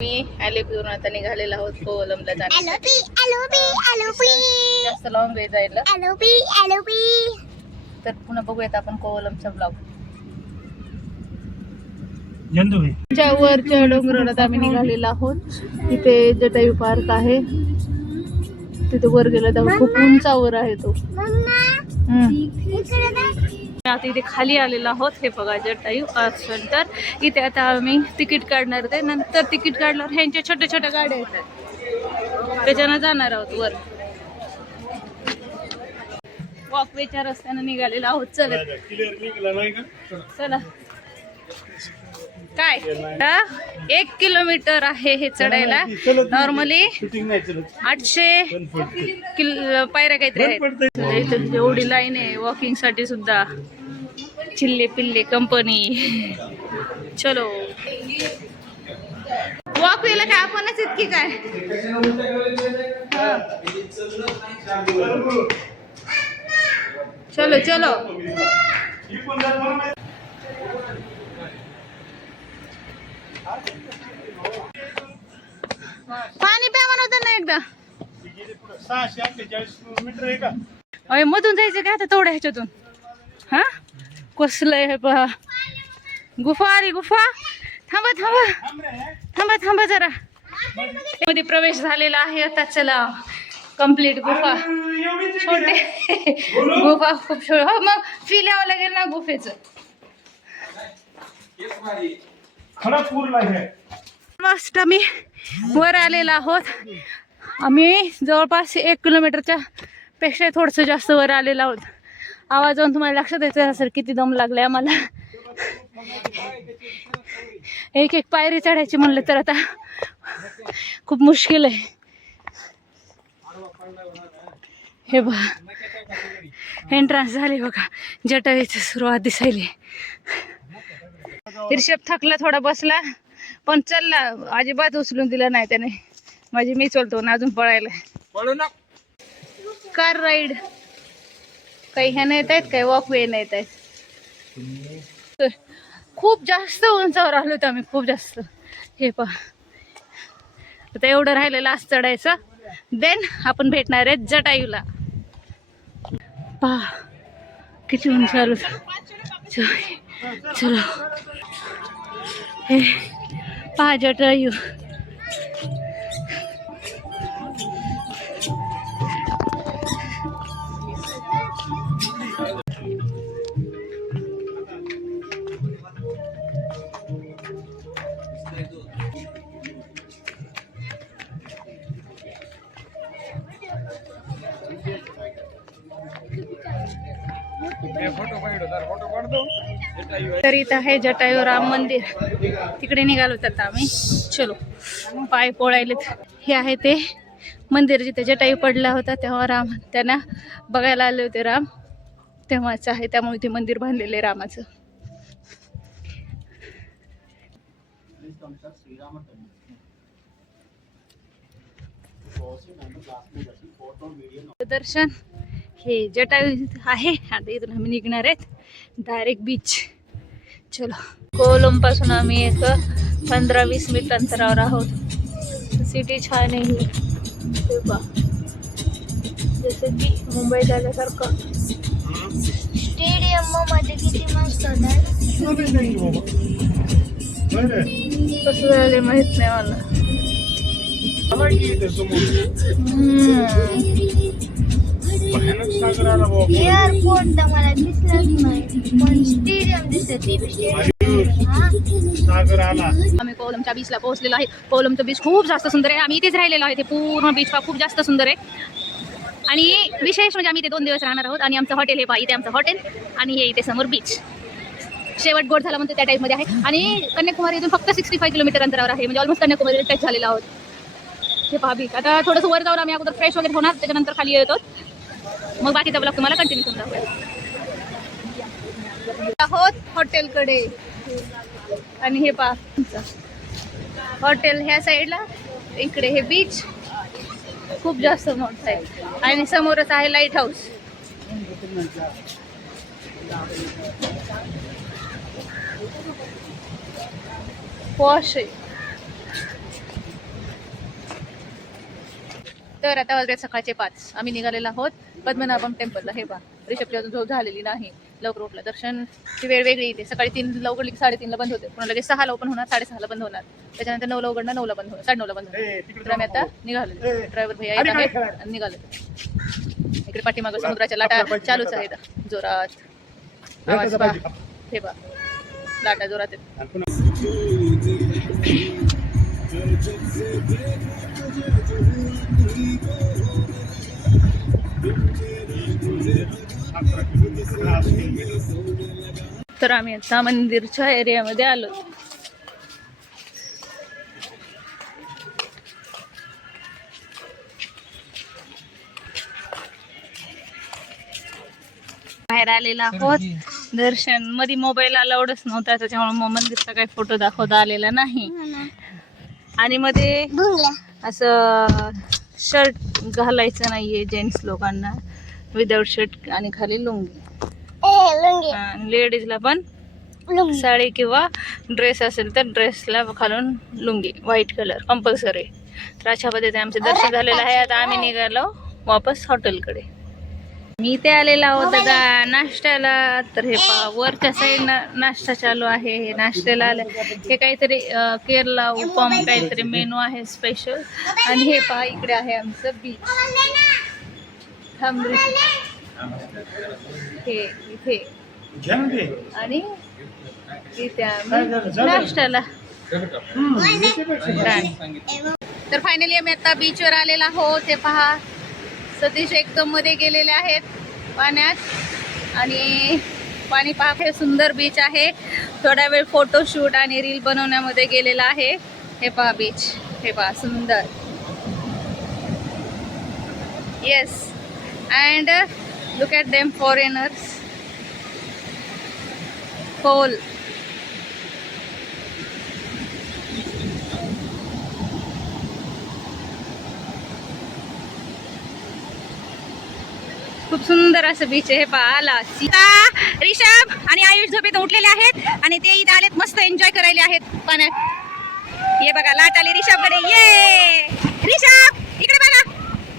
मी अॅलोपीवरून आता निघालेला आहोत कोवलमला जाण्यासाठी. जास्त लॉंग वे जायला तर पुन्हा बघूयात आपण कोवलमचा ब्लॉग. वरच्या डोंगरावर आम्ही निघालेलो आहोत. इथे जटायू पार्क आहे. तिथे वर गेला तेव्हा खूप उंचावर आहे तो. आता इथे खाली आलेलो आहोत. हे बघा जटायू सेंटर. इथे आता आम्ही तिकीट काढणार आहे. नंतर तिकीट काढल्यावर ह्यांच्या छोट्या छोट्या गाड्या येतात त्याच्यानं जाणार आहोत वर. वॉकवेच्या रस्त्यानं निघालेलो आहोत. चला चला. काय 1 किलोमीटर आहे हे चढायला. नॉर्मली 800 पायऱ्या काहीतरी आहेत. एवढी लाईन आहे वॉकिंग साठी सुद्धा. चिल्ले पिल्ले कंपनी. चलो वॉकवेला काय आपणच इतकी काय. चलो चलो. पाणी प्या म्हणत ना एकदा. 648 मीटर आहे का? अय मधून जायचं काय आता तेवढ्या ह्याच्यातून. हा कसलंय हे पहा. गुफा आली गुफा. थांबा थांबा थांबा थांबा जरा. मध्ये प्रवेश झालेला आहे आता. चला कम्प्लीट गुफा. छोटे गुफा खूप छोट. हो मग फील यावं लागेल ना गुफेचं. मस्त आम्ही वर आलेलो आहोत. आम्ही जवळपास 1 किलोमीटरच्या पेक्षा थोडंसं जास्त वर आलेलो आहोत. आवाज जाऊन तुम्हाला लक्षात येतं असेल किती दम लागलाय आम्हाला. एक एक पायरी चढायची म्हणलं तर आता खूप मुश्किल आहे. हे बघा एंट्रन्स झाले बघा. जटायूची सुरुवात दिसायली. ऋषभ थकला थोडा बसला पण चालला. अजिबात उचलून दिला नाही त्याने. माझी मी चलतो ना अजून पळायला. कार राईड काही ह्या येत आहेत काही वॉकवे नाही येत आहेत. खूप जास्त उंचावर आलो होतो आम्ही. खूप जास्त. हे पहा आता एवढं राहिलेलं आज चढायचं. देन आपण भेटणार आहेत जटायूला. पहा किती उंच आलो. चलो हे पहा जटायू. तर इथं आहे जटायू राम मंदिर. तिकडे निघालो आता आम्ही. चलो पाय पोळायलेत. हे आहे ते मंदिर जिथे जटायू पडला होता तेव्हा राम त्यांना बघायला आले होते. राम तेव्हाच आहे. त्यामुळे ते मंदिर बांधलेले रामाचं. दर्शन हे जटायू आहे. आता इथून आम्ही निघणार आहेत डायरेक्ट बीच. चलो कोवलम पासून आम्ही एक 15-20 मिनिट अंतरावर आहोत. सिटी छान आहे ही. जसं की मुंबईत आल्यासारखं. स्टेडियम मध्ये किती मस्त होतात. कसं झालं माहित नाही मला. एअरपोर्ट तर मला दिसलंच नाही पण स्टेडियम दिसत. आम्ही कोवलमच्या बीचला पोहोचलेलो आहे. कोवलमचं बीच खूप जास्त सुंदर आहे. आम्ही इथेच राहिलेलो आहे. ते पूर्ण बीच खूप जास्त सुंदर आहे. आणि विशेष म्हणजे आम्ही इथे 2 दिवस राहणार आहोत. आणि आमचं हॉटेल हे पहा. इथे आमचं हॉटेल आणि हे इथे समोर बीच. शेवट गोड झाला म्हणतो त्या टाईपमध्ये आहे. आणि कन्याकुमारी इथून फक्त 65 किलोमीटर अंतरावर आहे. म्हणजे ऑलमोस्ट कन्याकुमारी टच झालेला आहोत. हे पहा बीच. आता थोडंसं वर जाऊन आम्ही अगोदर फ्रेश वगैरे होणार. त्याच्यानंतर खाली येतो. मग बाकीचा ब्लॉग तुम्हाला कंटिन्यू करून आहोत हॉटेलकडे. आणि हे पहा हॉटेल ह्या साईडला. इकडे हे बीच खूप जास्त मोठं आहे. आणि समोरच आहे लाईट हाऊस. पॉश आहे. तर आता वाजले सकाळचे 5. आम्ही निघालेलो आहोत पद्मनाभम टेम्पलला. हे पहा रिषभची अजून झोप झालेली नाही. लवकर उठला. दर्शनची वेळ वेगळी येते. सकाळी 3 ला उघडली की 3:30ला बंद होते. पुन्हा लगेच 6ला ओपन होणार, 6:30ला बंद होणार. त्याच्यानंतर 9ला उघडणार, 9ला बंद होणार, 9:30ला बंद होणार. तर आम्ही आता निघालो. ड्रायव्हर भैया येत आहेत आणि निघालो. इकडे पाठीमागं समुद्राच्या लाटा चालूच आहेत जोरात. आवाज पहा. हे पहा लाटा जोरात आहेत. तर आम्ही आता मंदिरच्या एरियामध्ये आलो. बाहेर आलेला आहोत. दर्शन मध्ये मोबाईल अलाउडच नव्हता, त्याच्यामुळे मग मंदिरचा काही फोटो दाखवता आलेला नाही. आणि मध्ये असं शर्ट घालायचं नाहीये जेंट्स लोकांना, विदाउट शर्ट आणि खाली लुंगी. लेडीजला पण साडी किंवा ड्रेस असेल तर ड्रेसला खालून लुंगी, व्हाईट कलर कंपल्सरी. तर अशा पद्धतीने आमचं दर्शन झालेलं आहे. आता आम्ही निघालो वापस हॉटेलकडे. मी इथे आलेला आहोत दादा नाश्त्याला. तर हे पहा वरच्या साईड नाश्ता चालू आहे. हे नाश्त्याला आलं हे काहीतरी केरला उपम काहीतरी मेनू आहे स्पेशल. आणि हे पहा इकडे आहे आमचं बीच. हे इथे आणि इथे आम्ही नाश्त्याला. तर फायनली आम्ही आता बीचवर आलेला आहोत. हे पहा सतीश एकदम मध्ये गेलेले आहेत पाण्यात आणि पाणी पहा हे सुंदर बीच आहे. थोडा वेळ फोटोशूट आणि रील बनवण्यामध्ये गेलेला आहे. हे पहा बीच. हे पहा सुंदर. Yes and look at them foreigners. कोल खूप सुंदर असं बीच आहे. हे पहा आला सीता, रिषभ आणि आयुष झोपेतून उठलेले आहेत आणि ते इथं आलेत मस्त एन्जॉय करायला आहेत पाण्यात. ये बघा लाट आली रिषभकडे. ये रिषभ इकडे बघा.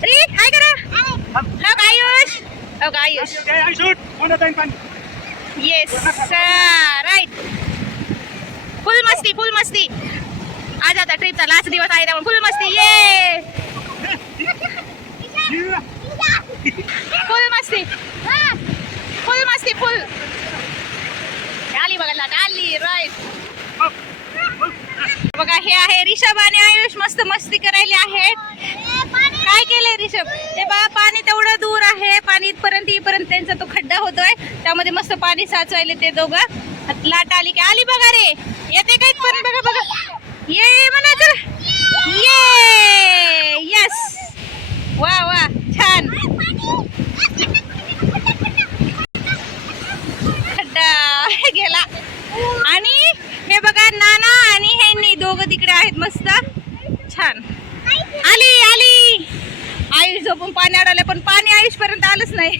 री काय करा. हो आयुष. हो आयुष. Yes right. फुल मस्ती फुल मस्ती. आज आता ट्रिपचा लास्ट दिवस आहे त्यामुळे फुल मस्ती. ये फुल मस्ती फुल मस्ती फुल. आली बघा लाट आली. राईट बघा हे आहे रिषभ आणि आयुष मस्त मस्ती करायला आहेत. काय केलंय रिषभ. ते बघा पाणी तेवढं दूर आहे. पाणी इथपर्यंत त्यांचा तो खड्डा होतोय त्यामध्ये मस्त पाणी साचवायले ते दोघं. लाट आली की आली बघा रे. येते का इथपर्यंत बघा बघा. ये म्हणा चल. ये यस वा वा छान. खड्डा गेला. आणि हे बघा नाना आणि हे दोघं तिकडे आहेत मस्त छान. आली आली. आयुष झोपून पाण्यावर आलं पण पाणी आयुष पर्यंत आलंच नाही.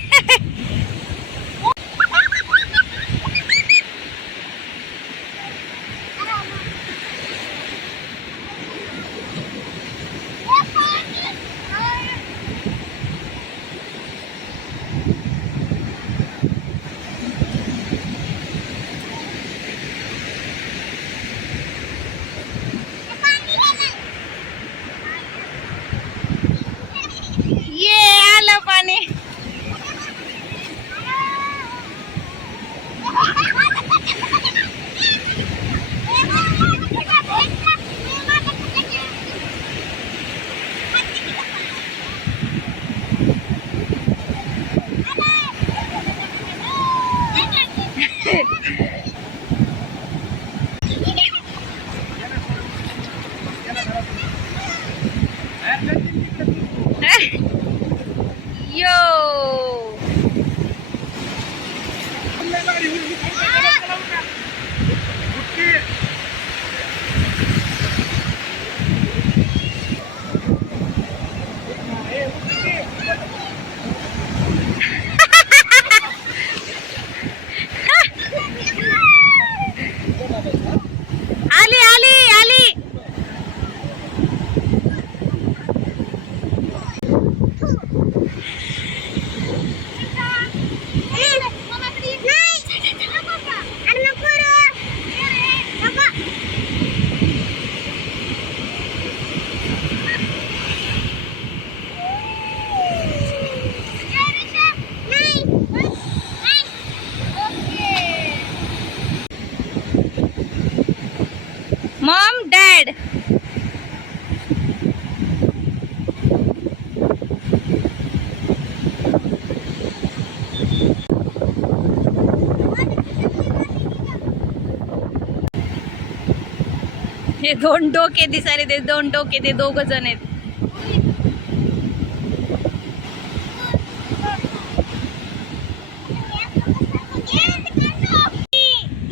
हे 2 डोके दिसायले, ते 2 डोके, ते 2 जण आहेत.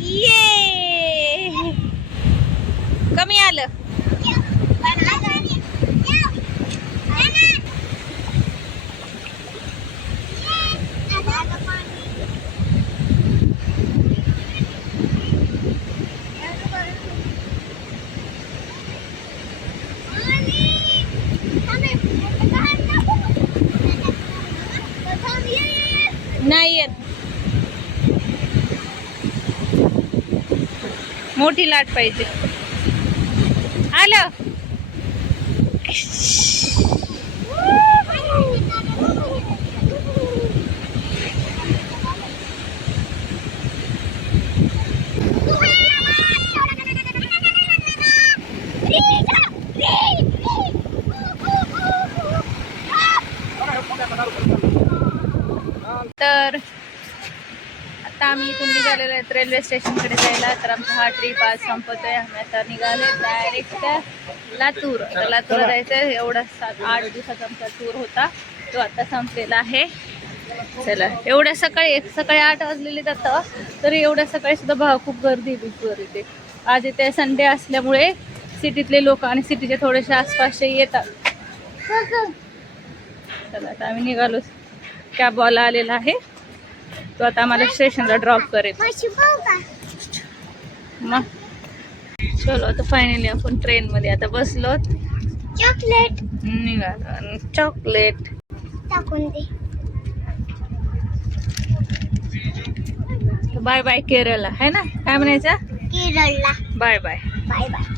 ये कमी आलं. नाही येत. मोठी लाट पाहिजे. आलं. तर आता आम्ही इथून निघालेलो आहेत रेल्वे स्टेशनकडे जायला. तर आमचा हा ट्रिप आज संपतोय. आम्ही आता निघाले डायरेक्ट लातूर. तर लातूरला जायचं आहे. एवढा 7-8 दिवसाचा आमचा टूर होता, तो आता संपलेला आहे. चला, एवढ्या सकाळी 8 वाजलेले जातं, तरी एवढ्या सकाळी सुद्धा बघा खूप गर्दी बीचवर इथे. आज इथे संडे असल्यामुळे सिटीतले लोक आणि सिटीचे थोडेसे आसपासचे येतात. चला, आता आम्ही निघालो. कॅबवाला आलेला आहे, तो आता आम्हाला स्टेशनला ड्रॉप करेल. मग चलो, आता फायनली आपण ट्रेनमध्ये आता बसलो. चॉकलेट निघालो. चॉकलेट टाकून दे. बाय बाय केरळला, है ना? काय म्हणायचं? केरळला बाय बाय. Bye bye.